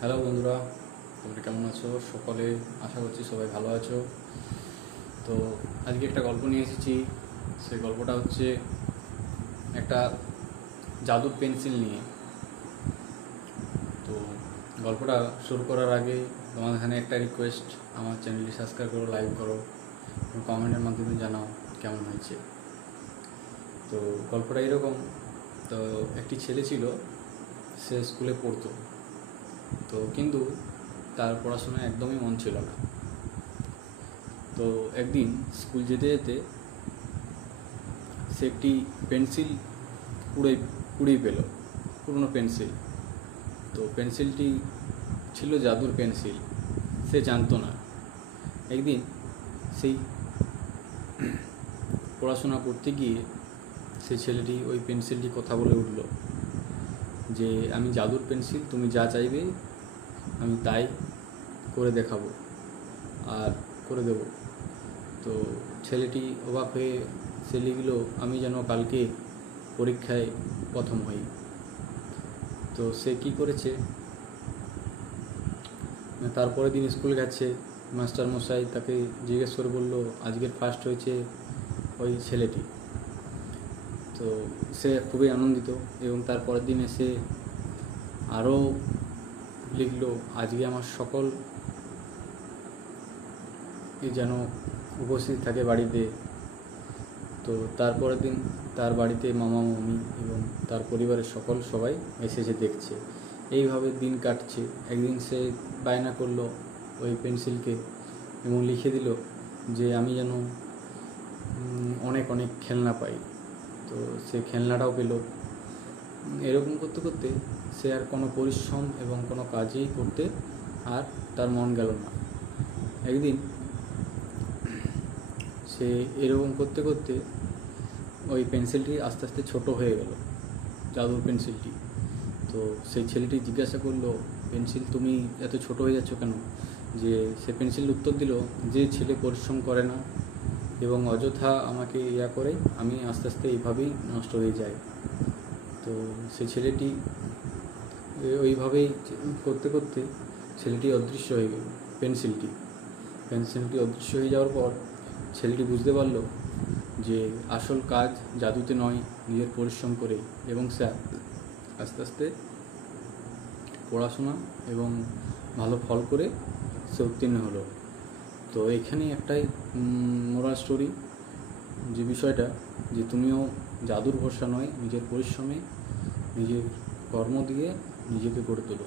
Hello বন্ধুরা, তোমরা কেমন আছো? সকলে আশা করছি সবাই ভালো আছো। তো আজকে একটা গল্প নিয়ে এসেছি। সেই গল্পটা হচ্ছে একটা জাদুর পেন্সিল নিয়ে। তো গল্পটা শুরু করার আগে তোমাদের এখানে একটা রিকোয়েস্ট, আমার চ্যানেলটি সাবস্ক্রাইব করো, লাইক করো এবং কমেন্টের মাধ্যমে জানাও কেমন হয়েছে। তো গল্পটা এরকম। তো একটি ছেলে ছিল, সে স্কুলে পড়তো। তো কিন্তু তার পড়াশোনায় একদমই মন ছিল না। তো একদিন স্কুল যেতে যেতে সে একটি পেন্সিল কুড়িয়ে পেল, পুরনো পেন্সিল। তো পেন্সিলটি ছিল জাদুর পেন্সিল, সে জানতো না। একদিন সেই পড়াশোনা করতে গিয়ে সেই ছেলেটি ওই পেন্সিলটি কথা বলে উঠল যে আমি জাদুর পেন্সিল, তুমি যা চাইবে আমি তাই করে দেখাবো আর করে দেব। তো ছেলেটি অবাক হয়ে সে লিখল, আমি যেন কালকে পরীক্ষায় প্রথম হই। তো সে কী করেছে, তারপরের দিন স্কুল গেছে, মাস্টারমশাই তাকে জিজ্ঞেস করে বলল আজকের ফার্স্ট হয়েছে ওই ছেলেটি। তো সে খুবই আনন্দিত এবং তারপরের দিন এসে আরও লিখল, আজকে আমার সকল যেন উপস্থিত থাকে বাড়িতে। তো তারপরের দিন তার বাড়িতে মামা মামি এবং তার পরিবারের সবাই এসেছে দেখছে। এইভাবে দিন কাটছে। একদিন সে বায়না করলো ওই পেন্সিলকে এবং লিখে দিল যে আমি যেন অনেক অনেক খেলনা পাই। তো সে খেলনাটাও পেল। এরকম করতে করতে সে আর কোনো পরিশ্রম এবং কোনো কাজই করতে আর তার মন গেল না। একদিন সে এরকম করতে করতে ওই পেন্সিলটি আস্তে আস্তে ছোটো হয়ে গেল, জাদুর পেন্সিলটি। তো সেই ছেলেটি জিজ্ঞাসা করলো, পেন্সিল তুমি এত ছোট হয়ে যাচ্ছ কেন? যে সে পেন্সিল উত্তর দিল, যে ছেলে পরিশ্রম করে না এবং অযথা আমাকে করে, আমি আস্তে আস্তে এইভাবেই নষ্ট হয়ে যাই। তো সে ছেলেটি ওইভাবেই করতে করতে ছেলেটি অদৃশ্য হয়ে গেল। পেন্সিলটি অদৃশ্য হয়ে যাওয়ার পর ছেলেটি বুঝতে পারল যে আসল কাজ জাদুতে নয়, নিজের পরিশ্রম করেই। এবং সে আস্তে আস্তে পড়াশোনা এবং ভালো ফল করে সে উত্তীর্ণ হলো। তো এখানেই একটাই মোরাল স্টোরি, যে বিষয়টা যে তুমিও জাদুর ভরসা নয়, নিজের পরিশ্রমে নিজের কর্ম দিয়ে নিজেকে গড়ে তোলো।